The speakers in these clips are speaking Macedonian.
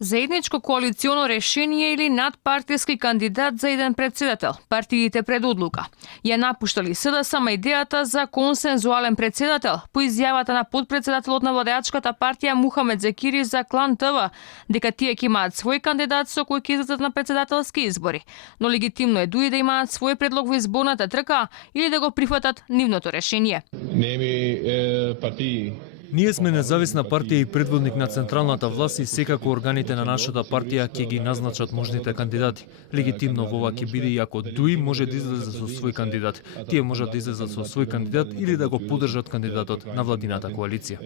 Заедничко коалиционо решение или надпартиски кандидат за еден председател, партиите пред одлука. Ја напуштали СДСМ идејата за консензуален председател по изјавата на подпредседателот на владеачката партија Мухамед Зекири за Клан ТВ, дека тие ќе имаат свој кандидат со кој ќе излезат на председателски избори. Но легитимно е дуи да имаат свој предлог во изборната трка или да го прифатат нивното решение. Ние сме независна партија и предводник на централната власт и секако органите на нашата партија ќе ги назначат можните кандидати. Легитимно во ова ќе биде и ако ДУИ може да излезе со свој кандидат. Тие можат да излезат со свој кандидат или да го поддржат кандидатот на владината коалиција.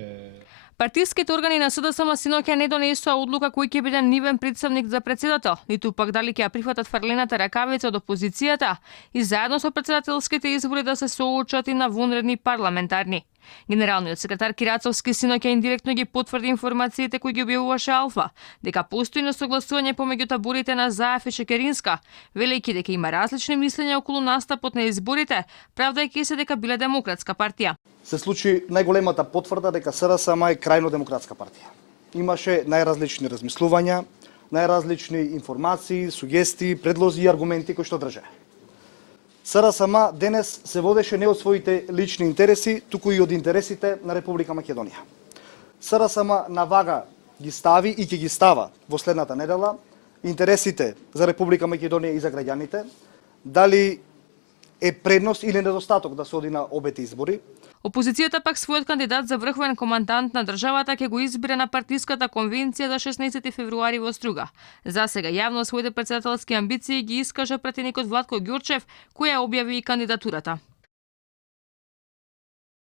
Партиските органи на СДСМ синоќа не донесоа одлука кој ќе биде нивен представник за председател, ниту пак дали ќе ја прифатат фрлената ракавица од опозицијата и заедно со председателските избори да се соочат и на вонредни парламентарни. Генералниот секретар Кирацовски синоќа индиректно ги потврди информациите кои ги објавуваше Алфа, дека постои несогласување помеѓу таборите на Заев и Шекеринска, велејќи дека има различни мислења околу настапот на изборите, правдајќи се дека биле демократска партија. Се случи најголемата потврда дека СДСМ е крајно демократска партија. Имаше најразлични размислувања, најразлични информации, сугестии, предлози и аргументи кои што држе. СДСМ денес се водеше не од своите лични интереси, туку и од интересите на Република Македонија. СДСМ на вага ги стави и ќе ги става во следната недела интересите за Република Македонија и за граѓаните, дали е предност или недостаток да се оди на обете избори. Опозицијата пак својот кандидат за врховен командант на државата ќе го избира на партиската конвенција за 16 февруари во Струга. За сега јавно своите председателски амбиции ги искажа пратеникот Владко Ѓурчев, кој ја објави и кандидатурата.